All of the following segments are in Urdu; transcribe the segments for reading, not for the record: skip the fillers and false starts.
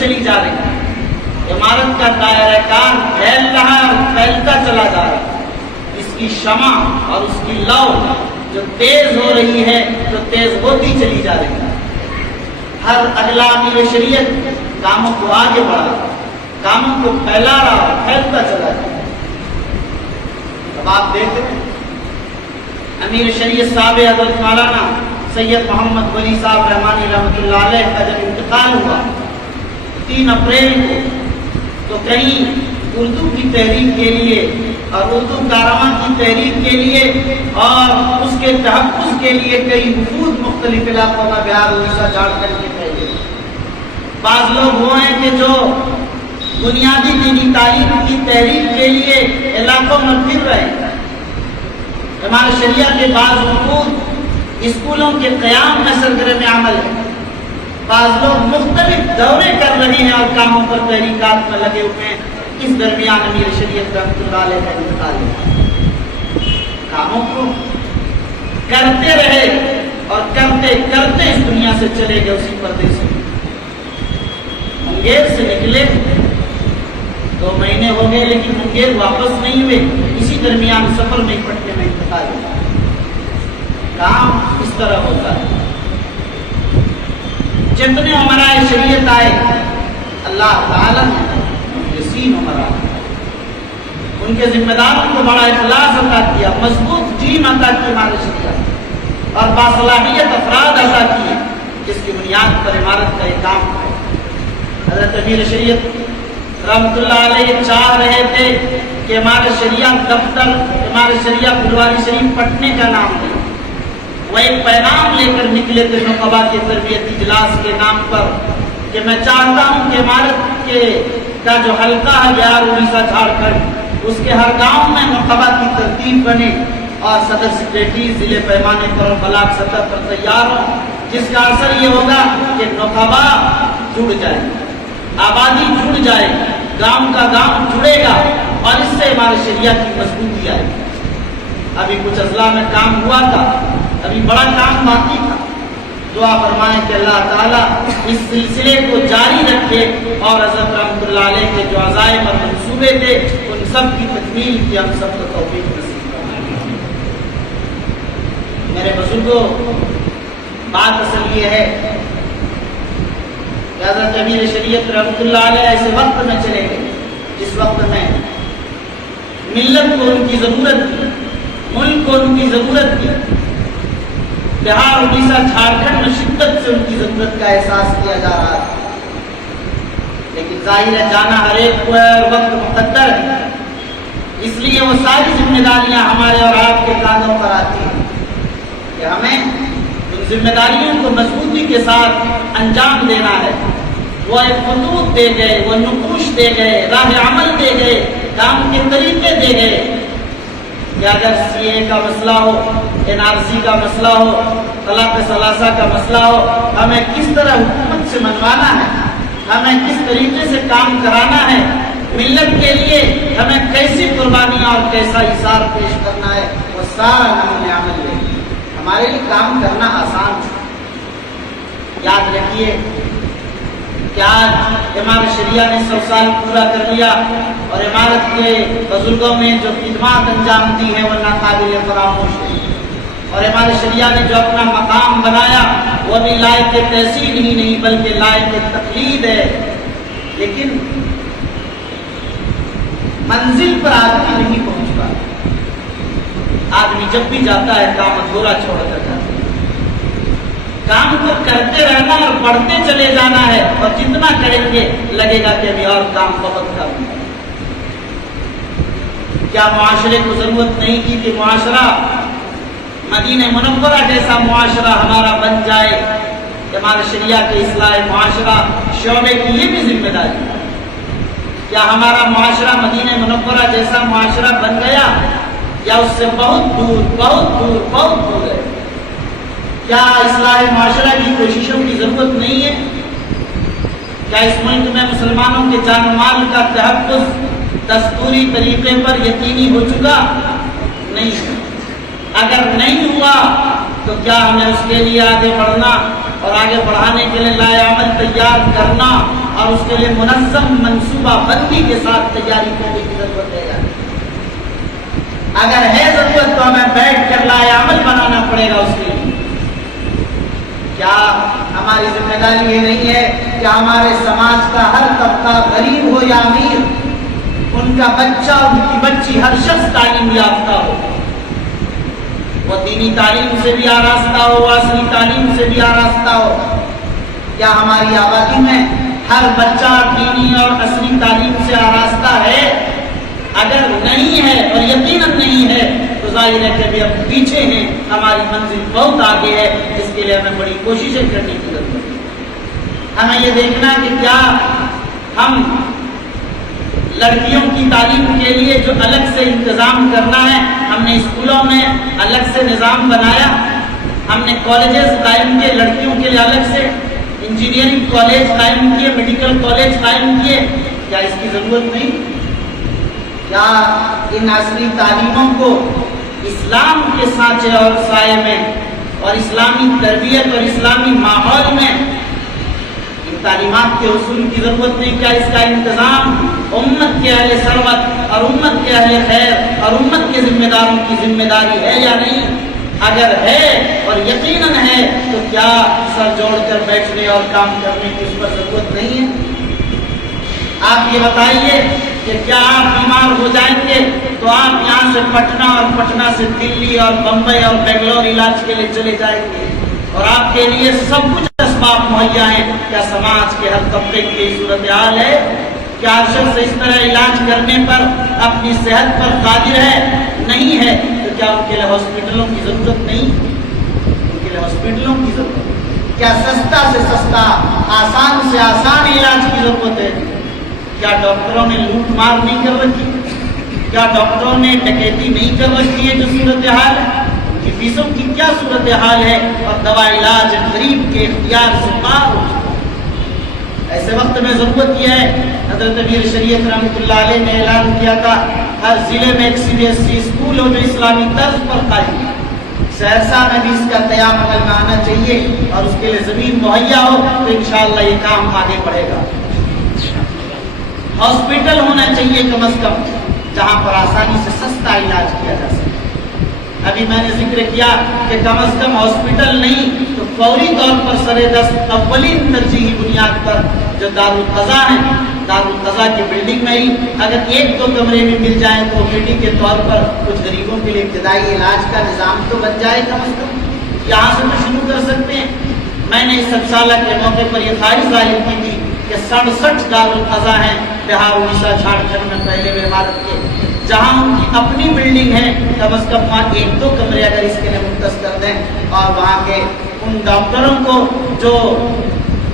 چلی جا رہی ہے، عمارت کا دائرہ کار پھیل رہا ہے اور پھیلتا چلا جا رہا ہے، اس کی شمع اور اس کی لو جو تیز ہو رہی ہے تو تیز ہوتی چلی جا رہی ہے۔ ہر اگلا امیر شریعت کاموں کو آگے بڑھا رہا، کاموں کو پھیلا رہا، پھیلتا چلا جا رہا۔ اب آپ دیکھتے ہیں امیر شریعت صاحب حضرت مولانا سید محمد ولی صاحب رحمانی رحمۃ اللہ علیہ کا جب انتقال ہوا 3 اپریل کو، تو کہیں اردو کی تحریک کے لیے اور اردو کارواں کی تحریک کے لیے اور اس کے تحفظ کے لیے کئی وفود مختلف علاقوں میں بہار اڑیسہ جھارکھنڈ کے پھیلے۔ بعض لوگ وہ ہیں کہ جو بنیادی دینی تعلیم کی تحریک کے لیے علاقوں میں پھر رہے ہیں۔ ہمارے شریعہ کے بعض وفود اسکولوں کے قیام میں سرگرم عمل ہے، بعض لوگ مختلف دورے کر رہے ہیں اور کاموں پر تحریکات میں لگے ہوئے ہیں۔ اس درمیان امیر شریعت رحمۃ اللہ علیہ کا انتقال ہے۔ کاموں کو کرتے رہے اور کرتے کرتے اس دنیا سے چلے گئے اسی پردے سے۔ منگیر سے نکلے 2 مہینے ہو گئے لیکن منگیر واپس نہیں ہوئے، اسی درمیان سفر میں پٹنے میں انتقال ہوا۔ کام اس طرح ہوتا ہے، جتنے عمرائے شریعت آئے اللہ تعالیٰ نے یسین عمرہ ان کے ذمہ داروں کو بڑا اخلاص عطا کیا، مضبوط ٹیم عطا کی ہمارے شریعت، اور باصلاحیت افراد عطا کیے جس کی بنیاد پر عمارت کا یہ کام ہے۔ حضرت امیر شریعت رحمۃ اللہ علیہ چاہ رہے تھے کہ ہمارے شریعہ دفتر، ہمارے شریعہ پھلواری شریف پٹنے کا نام دے۔ وہ ایک پیغام لے کر نکلے تھے نقبہ کے تربیتی اجلاس کے نام پر کہ میں چاہتا ہوں کہ عمارت کا جو حلقہ ہے بہار اڑیسہ جھارکھنڈ، اس کے ہر گاؤں میں نقبہ کی ترتیب بنے اور صدر سیکریٹری ضلع پیمانے پر اور بلاک سطح پر تیار ہوں، جس کا اثر یہ ہوگا کہ نقبہ جڑ جائے، آبادی جڑ جائے، گاؤں کا گاؤں جڑے گا اور اس سے ہمارے شریعہ کی مضبوطی آئے گی۔ ابھی کچھ اضلاع میں کام ہوا تھا، ابھی بڑا کام باقی تھا۔ دعا فرمائیں کہ اللہ تعالیٰ اس سلسلے کو جاری رکھے اور حضرت رحمۃ اللہ علیہ کے جو عزائم اور منصوبے تھے ان سب کی تکمیل کی ہم سب کو توفیق نصیب فرمائے۔ میرے بزرگوں، بات اصل یہ ہے کہ حضرت امیر شریعت رحمۃ اللہ علیہ ایسے وقت میں چلے گئے جس وقت میں ملت کو ان کی ضرورت تھی، ملک کو ان کی ضرورت تھی، بہار اڑیسہ جھارکھنڈ میں شدت سے ان کی ضرورت کا احساس کیا جا رہا تھا۔ لیکن ظاہر ہے جانا ہر ایک کو ہے اور وقت مقدر ہے، اس لیے وہ ساری ذمہ داریاں ہمارے اور آپ کے کاندھوں پر آتی ہیں کہ ہمیں ان ذمہ داریوں کو مضبوطی کے ساتھ انجام دینا ہے۔ وہ ایک خطوط دے گئے، وہ نقوش دے گئے، راہ عمل دے گئے، کام کے طریقے دے گئے کہ اگر سی اے کا مسئلہ ہو، NRC کا مسئلہ ہو، طلاق ثلاثہ کا مسئلہ ہو، ہمیں کس طرح حکومت سے منوانا ہے، ہمیں کس طریقے سے کام کرانا ہے، ملت کے لیے ہمیں کیسی قربانیاں اور کیسا اثار پیش کرنا ہے، وہ سارا نمونہ عمل لے ہمارے لیے کام کرنا آسان ہے۔ یاد رکھیے کہ آج عمارت شریعہ نے 100 سال پورا کر لیا اور عمارت کے بزرگوں میں جو خدمات انجام دی ہیں وہ ناقابل فراموش ہے، اور ہمارے شریعہ نے جو اپنا مقام بنایا وہ بھی لائق تحسین ہی نہیں بلکہ لائق تقلید ہے۔ لیکن منزل پر آدمی نہیں پہنچ پاتا، آدمی جب بھی جاتا ہے کام ادھورا چھوڑ کر جاتا ہے۔ کام کو کرتے رہنا اور بڑھتے چلے جانا ہے، اور جتنا کریں گے لگے گا کہ ابھی اور کام بہت کم ہے۔ کیا معاشرے کو ضرورت نہیں کی کہ معاشرہ مدینہ منورہ جیسا معاشرہ ہمارا بن جائے؟ ہمارے شریعہ کے اصلاح معاشرہ شعبے کی یہ بھی ذمہ داری ہے۔ کیا ہمارا معاشرہ مدینہ منورہ جیسا معاشرہ بن گیا یا اس سے بہت دور بہت دور بہت دور ہے؟ کیا اصلاح معاشرہ کی کوششوں کی ضرورت نہیں ہے؟ کیا اس ملک میں مسلمانوں کے جان و مال کا تحفظ دستوری طریقے پر یقینی ہو چکا؟ نہیں۔ اگر نہیں ہوا تو کیا ہمیں اس کے لیے آگے بڑھنا اور آگے بڑھانے کے لیے لائے عمل تیار کرنا اور اس کے لیے منظم منصوبہ بندی کے ساتھ تیاری کرنے کی ضرورت ہے. اگر ہے ضرورت تو ہمیں بیٹھ کر لائے عمل بنانا پڑے گا اس کے لیے. کیا ہماری ذمہ داری یہ نہیں ہے کہ ہمارے سماج کا ہر طبقہ غریب ہو یا امیر, ان کا بچہ ان کی بچی ہر شخص تعلیم یافتہ ہو, وہ دینی تعلیم سے بھی آراستہ ہو, عصری تعلیم سے بھی آراستہ ہو؟ کیا ہماری آبادی میں ہر بچہ دینی اور عصری تعلیم سے آراستہ ہے؟ اگر نہیں ہے اور یقیناً نہیں ہے تو ظاہر ہے کہ ابھی ہم پیچھے ہیں, ہماری منزل بہت آگے ہے. اس کے لیے ہمیں بڑی کوششیں کرنے کی ضرورت ہے. ہمیں یہ دیکھنا کہ کیا ہم لڑکیوں کی تعلیم کے لیے جو الگ سے انتظام کرنا ہے, ہم نے اسکولوں میں الگ سے نظام بنایا, ہم نے کالجز قائم کیے لڑکیوں کے لیے الگ سے, انجینئرنگ کالج قائم کیے, میڈیکل کالج قائم کیے. کیا اس کی ضرورت نہیں؟ کیا ان عصری تعلیموں کو اسلام کے سانچے اور سائے میں اور اسلامی تربیت اور اسلامی ماحول میں ان تعلیمات کے حصول کی ضرورت نہیں؟ کیا اس کا انتظام امت کے اہل ثروت اور امت کے اہل خیر اور امت کے ذمہ داروں کی ذمہ داری ہے یا نہیں؟ اگر ہے اور یقیناً ہے تو کیا سر جوڑ کر بیٹھنے اور کام کرنے کی اس پر ضرورت نہیں ہے؟ آپ یہ بتائیے کہ کیا آپ بیمار ہو جائیں گے تو آپ یہاں سے پٹنہ اور پٹنہ سے دلی اور بمبئی اور بنگلور علاج کے لیے چلے جائیں گے اور آپ کے لیے سب کچھ اسباب مہیا ہیں؟ کیا سماج کے ہر طبقے کی صورتحال ہے؟ کیا ہر شخص اس طرح علاج کرنے پر اپنی صحت پر قادر ہے؟ نہیں ہے. تو کیا ان کے لیے ہاسپٹلوں کی ضرورت نہیں؟ ان کے لیے ہاسپٹلوں کی ضرورت. کیا سستا سے سستا, آسان سے آسان علاج کی ضرورت ہے؟ کیا ڈاکٹروں نے لوٹ مار نہیں کر رکھی؟ کیا ڈاکٹروں نے ڈکیتی نہیں کر رکھی ہے؟ جو صورتحال ہے ان کی فیسوں کی کیا صورتحال ہے اور دوا علاج غریب کے اختیار سے پار ہو. ایسے وقت میں ضرورت یہ ہے, حضرت امیر شریعت رحمۃ اللہ علیہ نے اعلان کیا تھا ہر ضلع میں ایک CBSE اسکول ہو جو اسلامی طرز پر قائم ہے. سہرسہ میں بھی اس کا قیام عمل میں آنا چاہیے اور اس کے لیے زمین مہیا ہو تو انشاءاللہ یہ کام آگے بڑھے گا. ہاسپٹل ہونا چاہیے کم از کم جہاں پر آسانی سے سستا علاج کیا جا سکے. ابھی میں نے ذکر کیا کہ کم از کم ہاسپٹل نہیں تو فوری طور پر سر دست اولین ترجیحی بنیاد پر جو دارالقضاء ہیں, دارالقضاء کی بلڈنگ میں ہی اگر 1-2 کمرے میں مل جائیں تو فری کے طور پر کچھ غریبوں کے لیے ابتدائی علاج کا نظام تو بن جائے. کم از کم یہاں سے تو شروع کر سکتے ہیں. میں نے اس 7 سالہ کے موقع پر یہ خواہش ظاہر کی تھی کہ 67 دارالقضاء ہیں بہار اڑیسہ جھارکھنڈ میں پہلے میں عمارت کے, جہاں ان کی اپنی بلڈنگ ہے کم از کم وہاں 1-2 کمرے اگر اس کے لیے مختص کر دیں اور وہاں کے ان ڈاکٹروں کو جو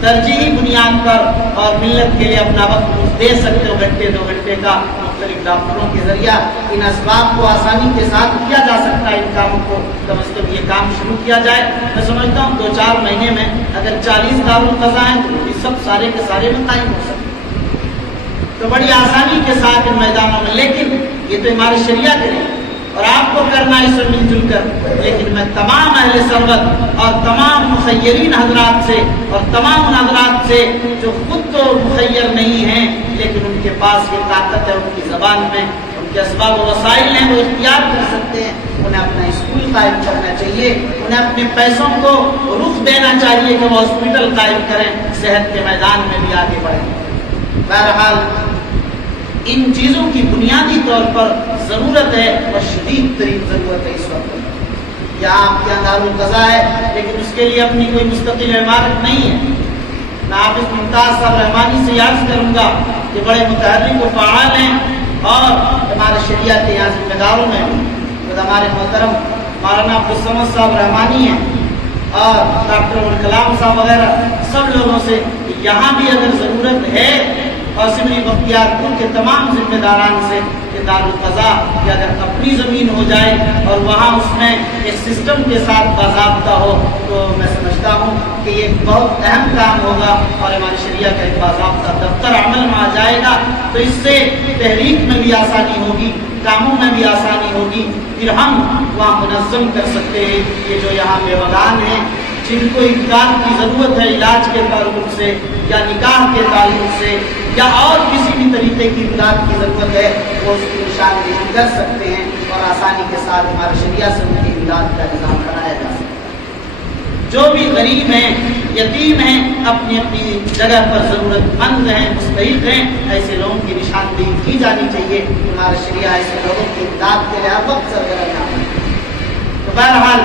ترجیحی بنیاد پر اور ملت کے لیے اپنا وقت دے سکتے ہو 1-2 گھنٹے کا مختلف ڈاکٹروں کے ذریعہ ان اسباب کو آسانی کے ساتھ کیا جا سکتا ہے. ان کاموں کو کم از کم یہ کام شروع کیا جائے. میں سمجھتا ہوں 2-4 مہینے میں اگر 40 دارالقضاء ہیں تو یہ سب سارے کے سارے میں قائم ہو سکتے تو بڑی آسانی کے ساتھ ان میدانوں میں. لیکن یہ تو ہماری شریعت ہے اور آپ کو کرنا ہے اسے مل جل کر. لیکن میں تمام اہل ثروت اور تمام مخیرین حضرات سے اور تمام ان حضرات سے جو خود تو مخیر نہیں ہیں لیکن ان کے پاس یہ طاقت ہے, ان کی زبان میں ان کے اسباب و وسائل ہیں, وہ اختیار کر سکتے ہیں, انہیں اپنا اسکول قائم کرنا چاہیے, انہیں اپنے پیسوں کو رخ دینا چاہیے کہ وہ ہاسپٹل قائم کریں, صحت کے میدان میں بھی آگے بڑھیں. بہرحال ان چیزوں کی بنیادی طور پر ضرورت ہے اور شدید ترین ضرورت ہے اس وقت. یہاں آپ کے دارالقضاء ہے لیکن اس کے لیے اپنی کوئی مستقل عمارت نہیں ہے. میں حافظ ممتاز صاحب رحمانی سے یاد کروں گا کہ بڑے متحرک و فعال ہیں اور ہمارے شریعت کے یہاں ذمہ داروں میں خود ہمارے محترم مولانا عبدالصمد صاحب رحمانی ہیں اور ڈاکٹر ابوالکلام صاحب وغیرہ سب لوگوں سے یہاں بھی اگر ضرورت ہے اور سمری بختیار پور کے تمام ذمہ داران سے کہ دارالقضاء کہ اگر اپنی زمین ہو جائے اور وہاں اس میں ایک سسٹم کے ساتھ باضابطہ ہو تو میں سمجھتا ہوں کہ یہ بہت اہم کام ہوگا اور ہماری شریعہ کا ایک باضابطہ دفتر عمل میں آ جائے گا تو اس سے تحریک میں بھی آسانی ہوگی, کاموں میں بھی آسانی ہوگی. پھر ہم وہاں منظم کر سکتے ہیں کہ جو یہاں بیوگان ہیں جن کو امداد کی ضرورت ہے علاج کے تعلق سے یا نکاح کے تعلق سے یا اور کسی بھی طریقے کی امداد کی ضرورت ہے، وہ اس کی نشاندہی کر سکتے ہیں اور آسانی کے ساتھ ہمارے شریعہ سے ان کی امداد کا نظام بنایا جا سکتا ہے۔ جو بھی غریب ہیں، یتیم ہیں، اپنی اپنی جگہ پر ضرورت مند ہیں، مستحق ہیں، ایسے لوگوں کی نشاندہی کی جانی چاہیے۔ ہمارا شریعہ ایسے لوگوں کی امداد کے لیے ہر وقت سرگرم ہے۔ تو بہرحال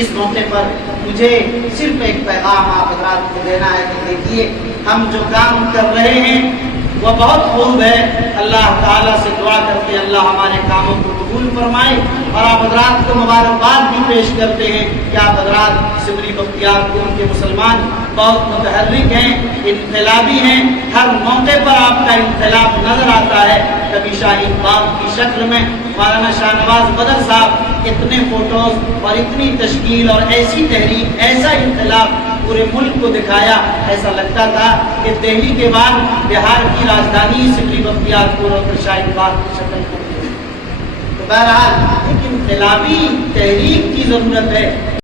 اس موقع پر مجھے صرف ایک پیغام آپ حضرات کو دینا ہے کہ دیکھیے، ہم جو کام کر رہے ہیں وہ بہت خوب ہے، اللہ تعالیٰ سے دعا کر کے اللہ ہمارے کاموں کو قبول فرمائے، اور آپ حضرات کو مبارکباد بھی پیش کرتے ہیں کہ آپ حضرات سمری بختیار پور کے مسلمان بہت متحرک ہیں، انقلابی ہیں، ہر موقع پر آپ کا انقلاب نظر آتا ہے، کبھی شاہین باغ کی شکل میں مولانا شاہ نواز بدر صاحب اتنے فوٹوز اور اتنی تشکیل اور ایسی تحریک، ایسا انقلاب پورے ملک کو دکھایا، ایسا لگتا تھا کہ دہلی کے بعد بہار کی راجدھانی سمری بختیار پور اور شاہین باغ کی شکل کو۔ تو بہرحال ایک انقلابی تحریک کی ضرورت ہے۔